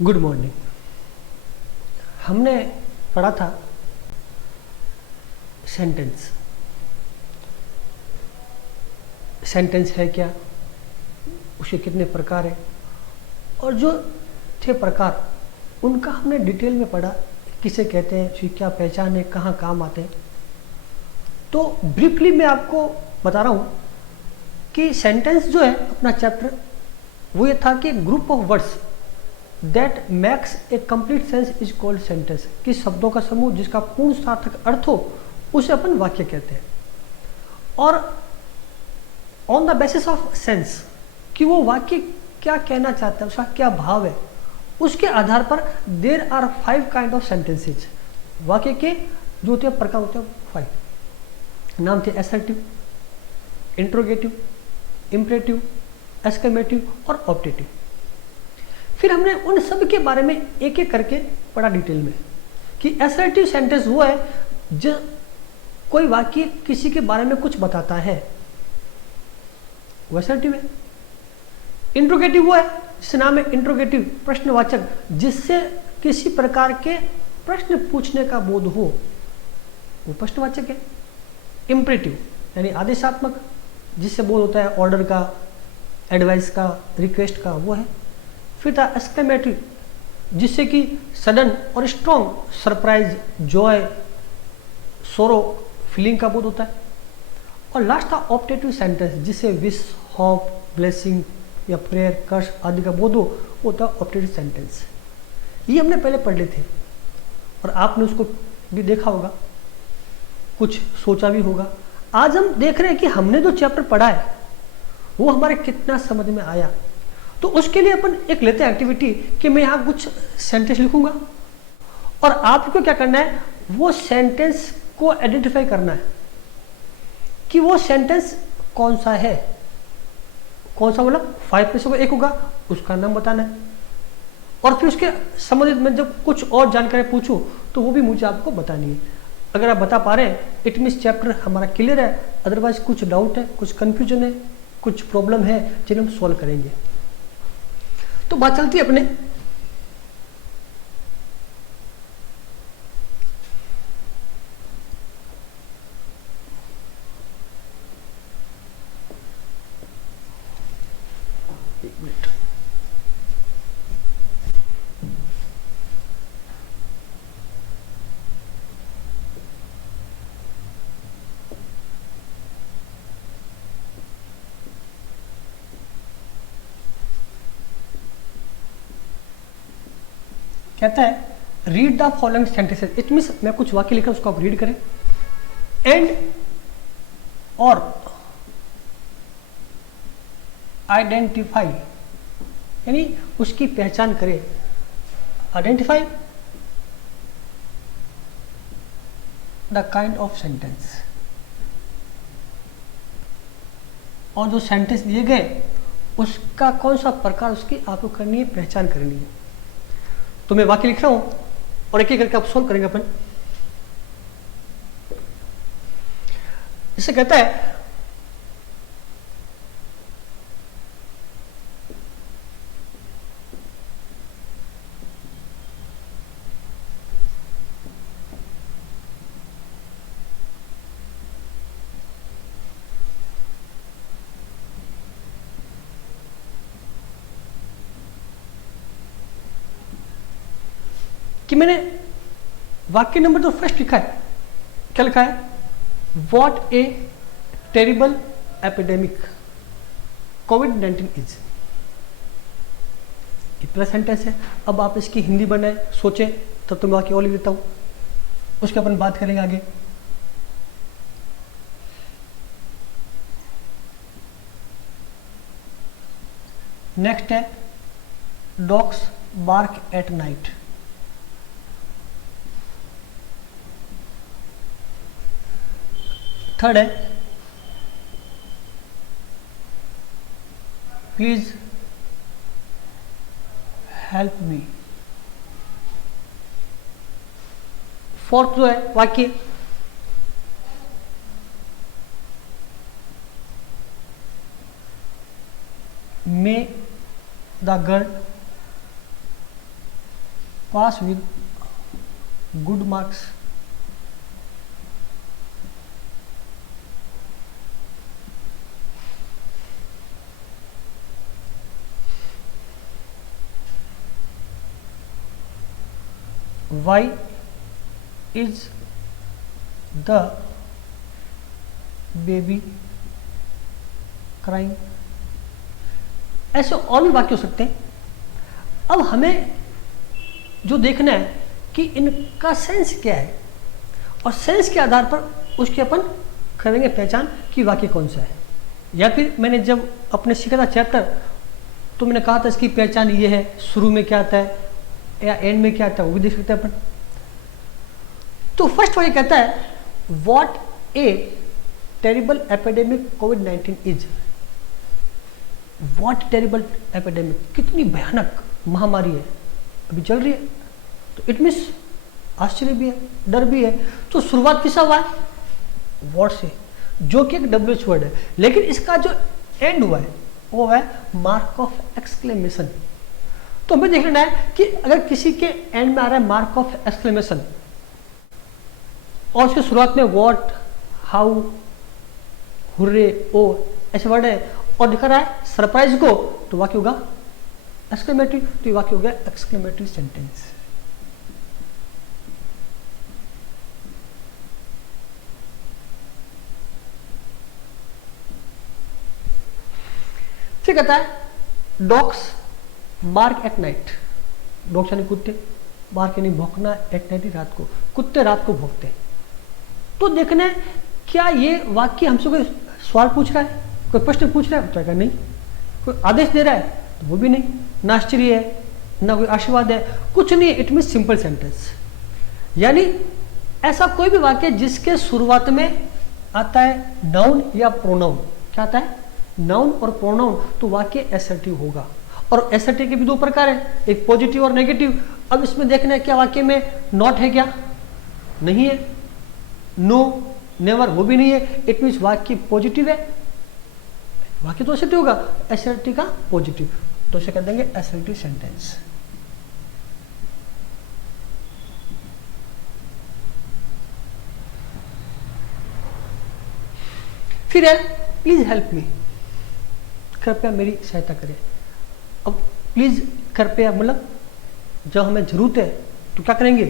Good morning. हमने पढ़ा था सेंटेंस। सेंटेंस है क्या, उसके कितने प्रकार हैं, और जो थे प्रकार उनका हमने डिटेल में पढ़ा, किसे कहते हैं, उसकी क्या पहचान है, कहाँ काम आते हैं। तो ब्रीफली मैं आपको बता रहा हूँ कि सेंटेंस जो है अपना चैप्टर, वो ये था कि group of words that max A complete sense is called sentence. कि शब्दों का समूह जिसका पूर्ण सार्थक अर्थ हो उसे अपन वाक्य कहते हैं। और on the basis of sense, कि वो वाक्य क्या कहना चाहता है, उसका क्या भाव है, उसके आधार पर there are 5 kind of sentences. वाक्य के जो होते हैं प्रकार होते हैं 5। नाम थे असर्टिव, इंट्रोगेटिव, इम्परेटिव, एक्सक्लेमेटिव और ऑप्टेटिव। फिर हमने उन सब के बारे में एक एक करके पढ़ा डिटेल में कि असर्टिव सेंटेंस वो है जो कोई वाक्य किसी के बारे में कुछ बताता है, वो असर्टिव है। इंट्रोगेटिव वो है जिससे नाम है इंट्रोगेटिव, प्रश्नवाचक, जिससे किसी प्रकार के प्रश्न पूछने का बोध हो, वो प्रश्नवाचक है। इम्परेटिव यानी आदेशात्मक, जिससे बोध होता है ऑर्डर का, एडवाइस का, रिक्वेस्ट का, वो है। फिर था एक्सक्लेमेटरी, जिससे कि सडन और स्ट्रॉन्ग सरप्राइज, जॉय, सोरो, फीलिंग का बोध होता है। और लास्ट था ऑप्टेटिव सेंटेंस, जिससे विश, होप, ब्लेसिंग या प्रेयर, कर्स आदि का बोध हो, वो था ऑप्टेटिव सेंटेंस। ये हमने पहले पढ़ लिए थे और आपने उसको भी देखा होगा, कुछ सोचा भी होगा। आज हम देख रहे हैं कि हमने जो चैप्टर पढ़ा है वो हमारे कितना समझ में आया। तो उसके लिए अपन एक लेते हैं एक्टिविटी कि मैं यहाँ कुछ सेंटेंस लिखूंगा और आपको क्या करना है, वो सेंटेंस को आइडेंटिफाई करना है कि वो सेंटेंस कौन सा है। कौन सा बोला, 5 में से कोई एक होगा, उसका नाम बताना है। और फिर उसके संबंधित में जब कुछ और जानकारी पूछूं तो वो भी मुझे आपको बतानी है। अगर आप बता पा रहे हैं इट मीन्स चैप्टर हमारा क्लियर है, अदरवाइज कुछ डाउट है, कुछ कंफ्यूजन है, कुछ प्रॉब्लम है जिन्हें हम सॉल्व करेंगे। तो बात चलती है अपने एक मिनट। कहता है read the following sentences. It means मैं कुछ वाक्य लिखा उसको आप रीड करें एंड और आइडेंटिफाई, यानी उसकी पहचान करें। Identify the kind of sentence, और जो सेंटेंस दिए गए उसका कौन सा प्रकार, उसकी आपको करनी है, पहचान करनी है। तो मैं वाक्य लिख रहा हूं और एक एक करके आप सोल्व करेंगे अपन। इसे कहता है कि मैंने वाक्य नंबर जो फर्स्ट लिखा है, क्या लिखा है, what A terrible epidemic covid is. इतना सेंटेंस है। अब आप इसकी हिंदी बनाए, सोचें, तब तो मैं वाक्य और लिख देता हूं, उसके अपन बात करेंगे आगे। नेक्स्ट है dogs bark at night. Third है प्लीज हेल्प मी। फोर्थ जो है वाक्य, may the girl pass with good marks. Why is the baby crying? ऐसे और भी वाक्य हो सकते हैं। अब हमें जो देखना है कि इनका सेंस क्या है, और सेंस के आधार पर उसके अपन करेंगे पहचान कि वाक्य कौन सा है। या फिर मैंने जब अपने सीखा था चैप्टर, तो मैंने कहा था इसकी पहचान ये है, शुरू में क्या आता है या एंड में क्या आता है, वो भी देख सकते हैं अपन। तो फर्स्ट वाक्य कहता है what A terrible epidemic covid is. What terrible epidemic, कितनी भयानक महामारी है अभी चल रही है। तो इट मीन्स आश्चर्य भी है, डर भी है। तो शुरुआत किससे हुआ है, व्हाट से, जो कि एक WH वर्ड है, लेकिन इसका जो एंड हुआ है वो है मार्क ऑफ एक्सक्लेमेशन। तो हमें देख लेना है कि अगर किसी के एंड में आ रहा है मार्क ऑफ एक्सक्लेमेशन और उसकी शुरुआत में व्हाट, हाउ, हुर्रे, ओ ऐसे वर्ड है और दिखा रहा है सरप्राइज को, तो वाक्य होगा एक्सक्लेमेटरी। तो ये वाक्य हो गया एक्सक्लेमेटरी सेंटेंस। फिर कहता है dogs bark at night. Dogs यानी कुत्ते, बार्क यानी भौंकना, एट नाइट रात को, कुत्ते रात को भौंकते हैं। तो देखना है क्या ये वाक्य हमसे कोई सवाल पूछ रहा है, कोई प्रश्न पूछ रहा है, उत्तर का नहीं। कोई आदेश दे रहा है तो वो भी नहीं, ना आश्चर्य है ना कोई आशीर्वाद है, कुछ नहीं। It mean simple sentence. यानी ऐसा कोई भी वाक्य जिसके शुरुआत में आता है नाउन या प्रोनाउन, क्या आता है नाउन और प्रोनाउन, तो वाक्य एसर्टिव होगा। और एसर्टिव के भी दो प्रकार है, एक पॉजिटिव और नेगेटिव। अब इसमें देखना है क्या वाक्य में नॉट है, क्या नहीं है, नो, नेवर, वो भी नहीं है। इट मीन्स वाक्य पॉजिटिव है, वाक्य तो एसर्टिव होगा, एसर्टिव का पॉजिटिव, तो इसे कह देंगे एसर्टिव सेंटेंस। फिर है प्लीज हेल्प मी, कृपया मेरी सहायता करें। अब प्लीज कृपया मतलब जब हमें जरूरत है तो क्या करेंगे,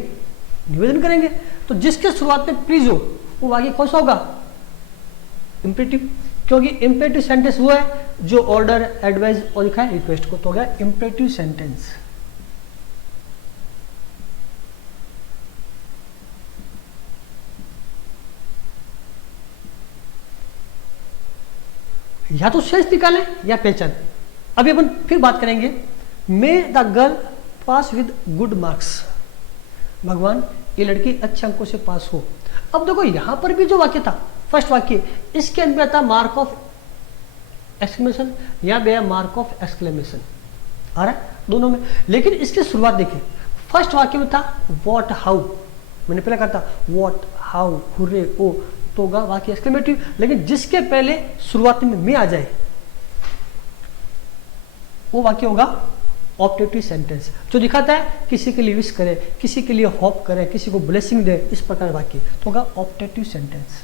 निवेदन करेंगे। तो जिसके शुरुआत में प्लीज हो वो वाक्य कौन सा होगा, इंपेरेटिव, क्योंकि इंपेरेटिव सेंटेंस वो है जो ऑर्डर, एडवाइस और लिखा है रिक्वेस्ट को, तो हो गया इंपेरेटिव सेंटेंस। या तो सेंस निकालें या पहचान। अभी अपन फिर बात करेंगे मे the girl pass with good marks, भगवान ये लड़की अच्छे अंकों से पास हो। अब देखो यहां पर भी जो वाक्य था फर्स्ट वाक्य, इसके अंदर था मार्क ऑफ एक्सक्लेमेशन या बे मार्क ऑफ एक्सक्लेमेशन आ रहा है दोनों में। लेकिन इसकी शुरुआत देखिए, फर्स्ट वाक्य में था व्हाट हाउ, मैंने पहले कहा था व्हाट हाउ हुर्रे ओ, तो होगा वाक्य एक्सक्लेमेटिव। लेकिन जिसके पहले शुरुआत में आ जाए वो वाक्य होगा ऑप्टेटिव सेंटेंस, जो दिखाता है किसी के लिए विश करे, किसी के लिए होप करे, किसी को ब्लेसिंग दे, इस प्रकार वाक्य, तो होगा ऑप्टेटिव सेंटेंस।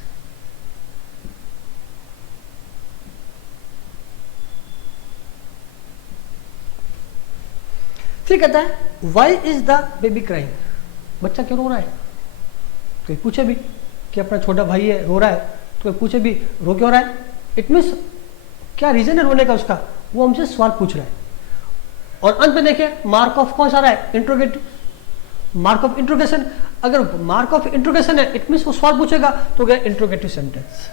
फिर कहता है why is the baby crying, बच्चा क्यों रो रहा है। कोई पूछे भी कि अपना छोटा भाई है रो रहा है, तो कोई पूछे भी रो क्यों रहा है, इट मीन्स क्या रीजन है रोने का उसका, वो हमसे सवाल पूछ रहा है। और अंत में देखें मार्क ऑफ कौन सा रहा है, इंट्रोगेटिव, मार्क ऑफ इंट्रोगेशन। अगर मार्क ऑफ इंट्रोगेशन है इट मीन्स वो सवाल पूछेगा, तो गया इंट्रोगेटिव सेंटेंस।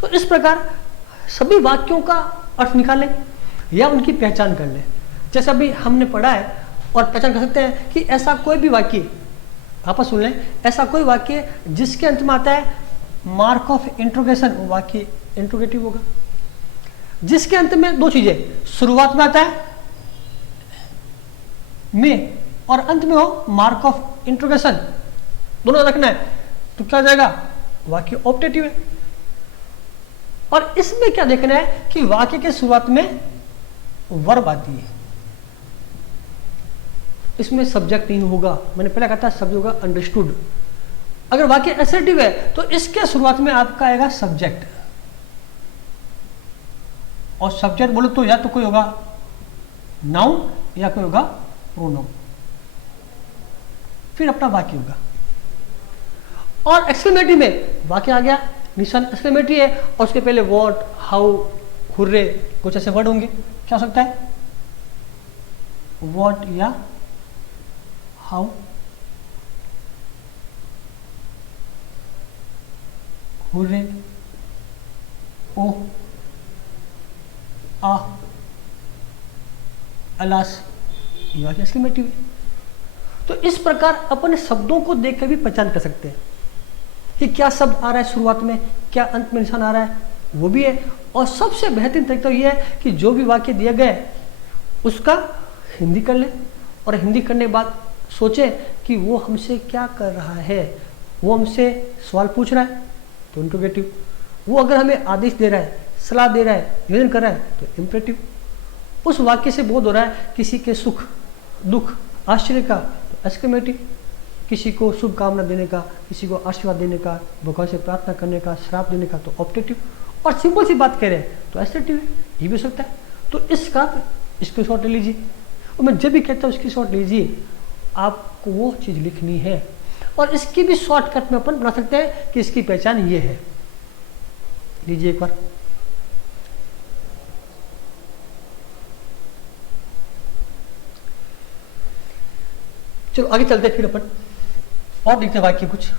तो इस प्रकार सभी वाक्यों का अर्थ निकालें या उनकी पहचान कर लें। जैसा अभी हमने पढ़ा है और पहचान कर सकते हैं कि ऐसा कोई भी वाक्य, आपस सुन लें, ऐसा कोई वाक्य जिसके अंत में आता है मार्क ऑफ इंट्रोगेशन, वो वाक्य इंट्रोगेटिव होगा। जिसके अंत में दो चीजें, शुरुआत में आता है में और अंत में हो मार्क ऑफ इंट्रोगेशन, दोनों रखना है, तो क्या हो जाएगा, वाक्य ऑप्टेटिव है। और इसमें क्या देखना है कि वाक्य के शुरुआत में वर्ब आती है, इसमें सब्जेक्ट नहीं होगा। मैंने पहले कहा था सब्जेक्ट होगा अंडरस्टूड। अगर वाक्य असर्टिव है तो इसके शुरुआत में आपका आएगा सब्जेक्ट, और सब्जेक्ट बोलो तो या तो कोई होगा नाउन या कोई होगा प्रोनाउन, फिर अपना वाक्य होगा। और एक्सक्लेमेटरी में वाक्य आ गया, निशान एक्सक्लेमेटरी है, और उसके पहले व्हाट, हाउ, हुर्रे, कुछ ऐसे वर्ड होंगे। क्या हो सकता है? व्हाट या how, hurray, oh, ah, alas, ये वाक्य एक्सक्लेमेटरी है। तो इस प्रकार अपन शब्दों को देखकर भी पहचान कर सकते हैं कि क्या शब्द आ रहा है शुरुआत में, क्या अंत में निशान आ रहा है, वो भी है। और सबसे बेहतरीन तरीका तो ये है कि जो भी वाक्य दिया गया है उसका हिंदी कर ले, और हिंदी करने के बाद सोचे कि वो हमसे क्या कर रहा है। वो हमसे सवाल पूछ रहा है तो इंट्रोगेटिव, वो अगर हमें आदेश दे रहा है, सलाह दे रहा है, निवेदन कर रहा है तो इम्परेटिव। उस वाक्य से बोध हो रहा है किसी के सुख, दुख, आश्चर्य का तो एक्सक्लेमेटिव, किसी को शुभकामना देने का, किसी को आशीर्वाद देने का, भगवान से प्रार्थना करने का, श्राप देने का तो ऑप्टेटिव, और सिंपल सी बात कह रहे हैं तो एसर्टिव है, ये भी हो सकता है। तो इसका स्क्रीनशॉट ले लीजिए, और मैं जब भी कहता हूँ स्क्रीनशॉट लीजिए, आपको वो चीज़ लिखनी है। और इसकी भी शॉर्टकट में अपन बना सकते हैं कि इसकी पहचान ये है। लीजिए एक बार, चलो आगे चलते फिर अपन और देखते वाक्य कुछ।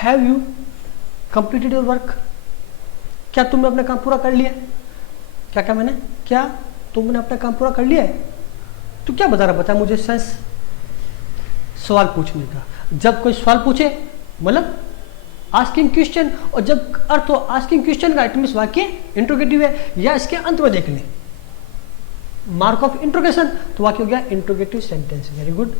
Have you completed your work? क्या तुमने अपना काम पूरा कर लिया? क्या क्या मैंने, क्या तुमने अपना काम पूरा कर लिया है? तो क्या बता रहा, बता मुझे सेंस सवाल पूछने का। जब कोई सवाल पूछे मतलब आस्किंग क्वेश्चन, और जब अर्थ हो आस्किंग क्वेश्चन का, इट मींस वाक्य इंट्रोगेटिव है, या इसके अंत में देख लें मार्क ऑफ इंट्रोगेशन, तो वाक्य हो गया इंट्रोगेटिव सेंटेंस। Very good.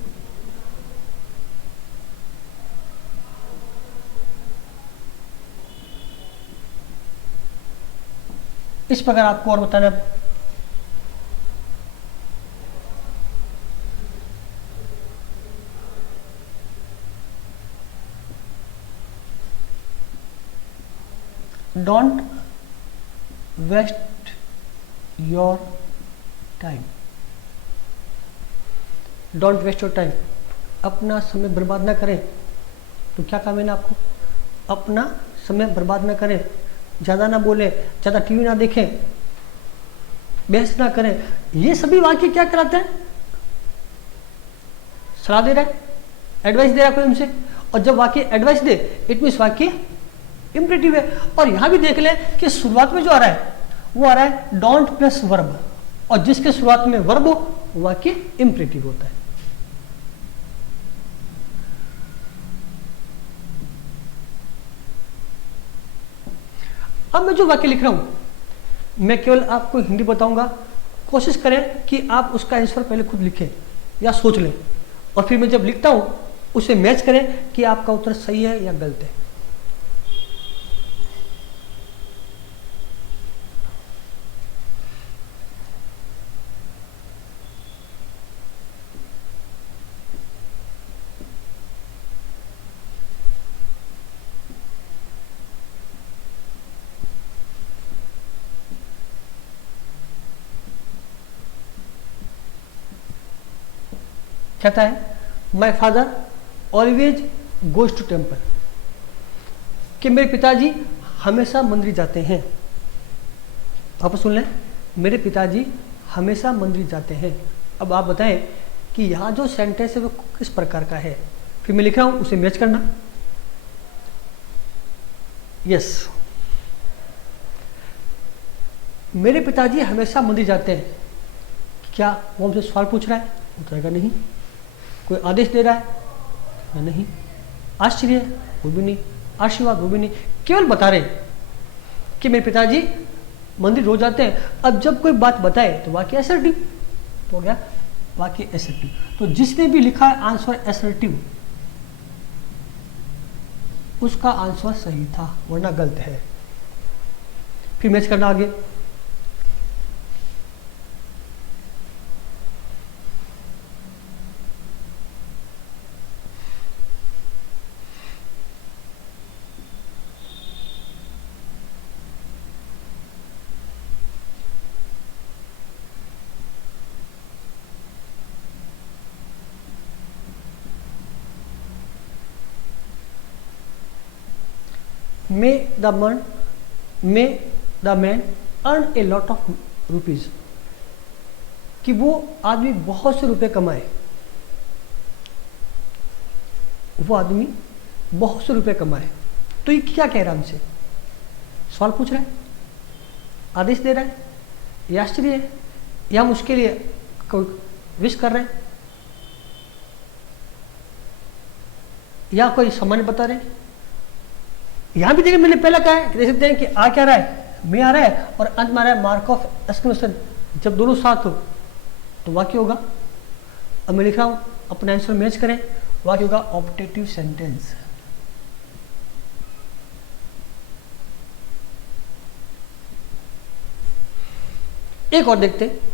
इस प्रकार आपको और बताना, don't waste your time. Don't waste your time, अपना समय बर्बाद ना करें। तो क्या काम है ना आपको, अपना समय बर्बाद ना करें, ज़्यादा ना बोले, ज़्यादा टीवी ना देखें, बहस ना करें। ये सभी वाक्य क्या कराते हैं, सलाह दे रहा है, एडवाइस दे रहा है कोई हमसे। और जब वाक्य एडवाइस दे इट मीन्स वाक्य इंपरेटिव है। और यहां भी देख लें कि शुरुआत में जो आ रहा है वो आ रहा है डोंट प्लस वर्ब, और जिसके शुरुआत में वर्ब हो वाक्य इंपरेटिव होता है। अब मैं जो वाक्य लिख रहा हूं मैं केवल आपको हिंदी बताऊंगा, कोशिश करें कि आप उसका आंसर पहले खुद लिखें या सोच लें, और फिर मैं जब लिखता हूं उसे मैच करें कि आपका उत्तर सही है या गलत है। कहता है my father always goes to temple, कि मेरे पिताजी हमेशा मंदिर जाते हैं। आप सुन लें, मेरे पिताजी हमेशा मंदिर जाते हैं। अब आप बताएं कि यहाँ जो सेंटेंस है वो किस प्रकार का है। फिर मैं लिख रहा हूँ, उसे मैच करना। यस, मेरे पिताजी हमेशा मंदिर जाते हैं। क्या वो हमसे सवाल पूछ रहा है? उतरेगा नहीं। कोई आदेश दे रहा है? या नहीं। आश्चर्य? वो भी नहीं। आशीर्वाद? वो भी नहीं। केवल बता रहे कि मेरे पिताजी मंदिर रोज जाते हैं। अब जब कोई बात बताए तो वाक्य असर्टिव तो हो गया, वाक्य असर्टिव। तो जिसने भी लिखा है आंसर असर्टिव, उसका आंसर सही था, वरना गलत है। फिर मैच करना आगे। May the man earn a lot of rupees, कि वो आदमी बहुत से रुपए कमाए। वो आदमी बहुत से रुपए कमाए। तो ये क्या कह रहा है हमसे? सवाल पूछ रहा है, आदेश दे रहा है, या आश्चर्य है, या हम उसके लिए कोई विश कर रहे हैं, या कोई सामान्य बता रहे हैं। यहां भी देखिए, मैंने पहले कहा है, देख सकते हैं कि आ क्या रहा है, मैं आ रहा है, और अंत में आ रहा है मार्क ऑफ एक्सक्लेमेशन। जब दोनों साथ हो तो वाक्य होगा। अब मैं लिख रहा हूं, अपना आंसर मैच करें, वाक्य होगा ऑप्टेटिव सेंटेंस। एक और देखते हैं।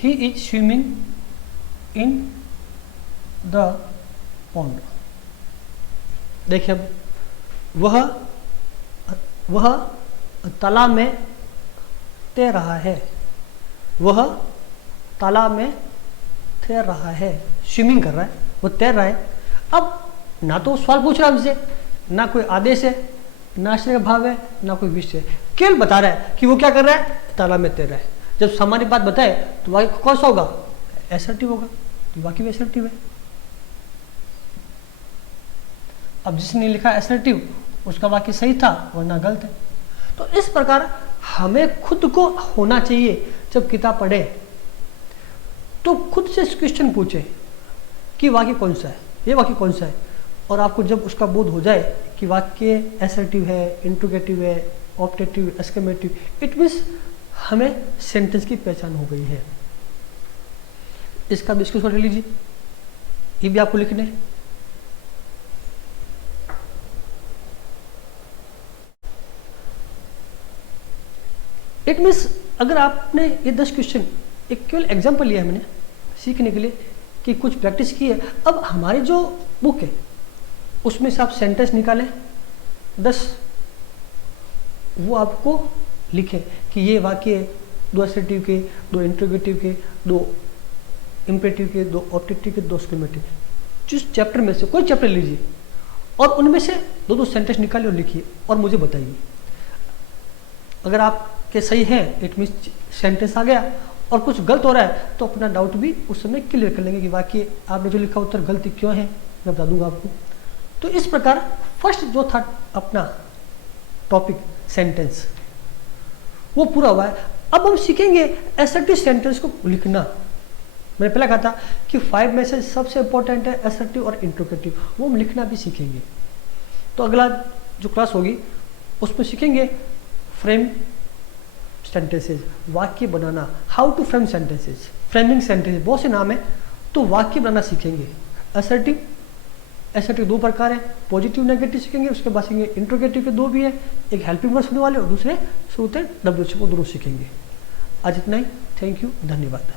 He is swimming in the pond. देखिए, अब वह तालाब में तैर रहा है। वह तालाब में तैर रहा है, स्विमिंग कर रहा है, वो तैर रहा है। अब ना तो सवाल पूछ रहा है हमसे, ना कोई आदेश है, ना आश्चर्य का भाव है, ना कोई विषय है। केवल बता रहा है कि वो क्या कर रहा है, तालाब में तैर रहा है। जब सामान्य बात बताए तो वाक्य कौन सा होगा? असर्टिव होगा। तो वाक्य भी असर्टिव है। अब जिसने लिखा असर्टिव, उसका वाक्य सही था, वरना गलत है। तो इस प्रकार हमें खुद को होना चाहिए, जब किताब पढ़े तो खुद से क्वेश्चन पूछे कि वाक्य कौन सा है, ये वाक्य कौन सा है। और आपको जब उसका बोध हो जाए कि वाक्य असर्टिव है, इंट्रोगेटिव है, ऑप्टेटिव, एक्सक्लेमेटिव, इट मीन्स हमें सेंटेंस की पहचान हो गई है। इसका भी स्क्रीनशॉट ले लीजिए, ये भी आपको लिखना है। इट मीन्स अगर आपने ये 10 क्वेश्चन, एक केवल एग्जाम्पल लिया है मैंने सीखने के लिए कि कुछ प्रैक्टिस की है। अब हमारी जो बुक है उसमें से आप सेंटेंस निकालें 10, वो आपको लिखें कि ये वाक्य 2 असर्टिव के, 2 इंट्रोगेटिव के, 2 इम्परेटिव के, 2 ऑप्टेटिव के, 2 एक्सक्लेमेटिव। जिस चैप्टर में से कोई चैप्टर लीजिए और उनमें से 2-2 सेंटेंस निकालिए और लिखिए और मुझे बताइए। अगर आपके सही है, इट मीन्स सेंटेंस आ गया, और कुछ गलत हो रहा है तो अपना डाउट भी उस समय क्लियर कर लेंगे कि वाक्य आपने जो लिखा उत्तर गलती क्यों है, मैं बता दूंगा आपको। तो इस प्रकार फर्स्ट जो था अपना टॉपिक सेंटेंस, वो पूरा हुआ है। अब हम सीखेंगे असर्टिव सेंटेंस को लिखना। मैंने पहले कहा था कि 5 में से सबसे इंपॉर्टेंट है असर्टिव और इंट्रोगेटिव, वो हम लिखना भी सीखेंगे। तो अगला जो क्लास होगी उसमें सीखेंगे फ्रेम सेंटेंसेज, वाक्य बनाना, how to frame sentences, framing sentences, बहुत से नाम है। तो वाक्य बनाना सीखेंगे। असर्टिव 2 प्रकार है, पॉजिटिव नेगेटिव सीखेंगे, उसके बाद सीखेंगे इंट्रोगेटिव के 2 भी है, एक हेल्पिंग वर्ड्स होने वाले और दूसरे श्रुते WH, वो दोनों सीखेंगे। आज इतना ही, थैंक यू, धन्यवाद।